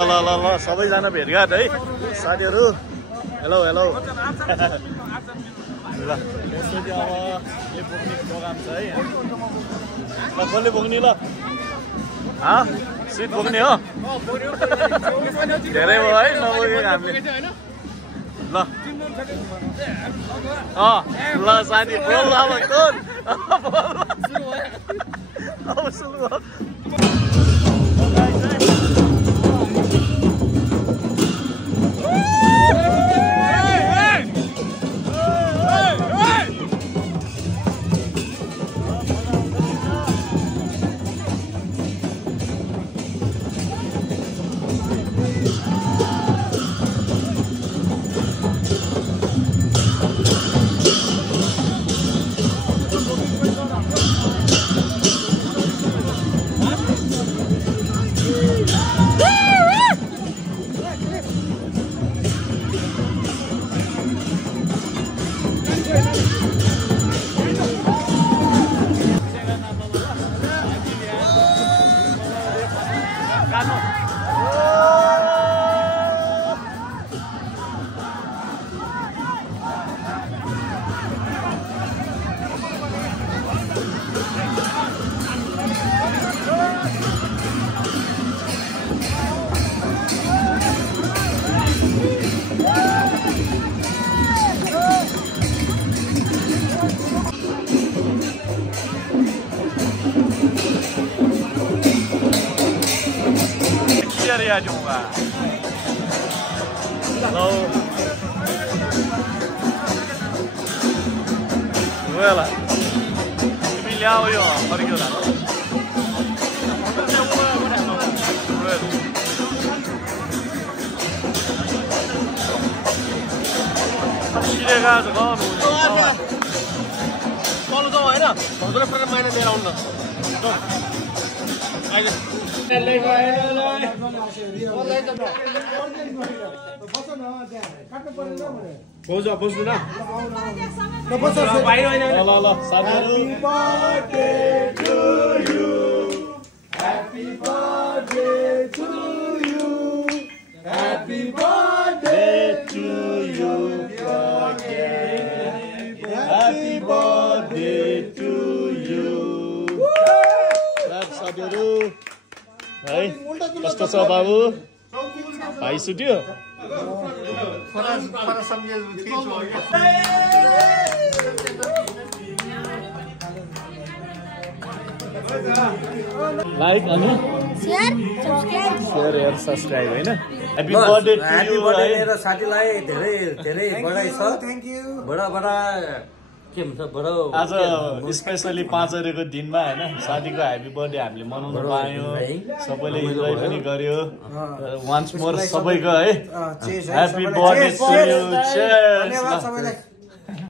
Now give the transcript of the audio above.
ल ल ल सबैजना भेटघाट है साथीहरू हेलो हेलो ल यसरी अब यो बोक्ने प्रोग्राम छ है ल कसले बोक्ने ल सिट बोक्ने हो धेरै भयो है नबोकेको हामीले ल ल साथी बोल अब कुन अब सुरु भयो आ जाऊंगा हेलो वेला तिमी ल्याऊ यो फर्क्यो होला सिरेगा छ गर्नु चल्नु जाऊ हैन हजुरले पुरा महिना लिएर आउनु न अहिले बस्नु न ल ल साथीहरु Happy birthday to you Happy birthday to you Happy birthday to you साथीहरु है कस्तो छ बाबु भाइ सुट्यो लाइक अनि शेयर सब्स्क्राइब हैन ह्यापी बर्थडे टु यु मेरो साथीलाई धेरै धेरै बधाई छ थ्यांक यू बडा बडा के भन्छ बडा आज स्पेशली 5 गतेको दिनमा हैन साथीको ह्यापी बर्थडे हामीले मनाउन पायौं सबैले इन्जोय पनि गर्यो वान्स मोर सबैको है happy birthday to you cheers धन्यवाद सबैलाई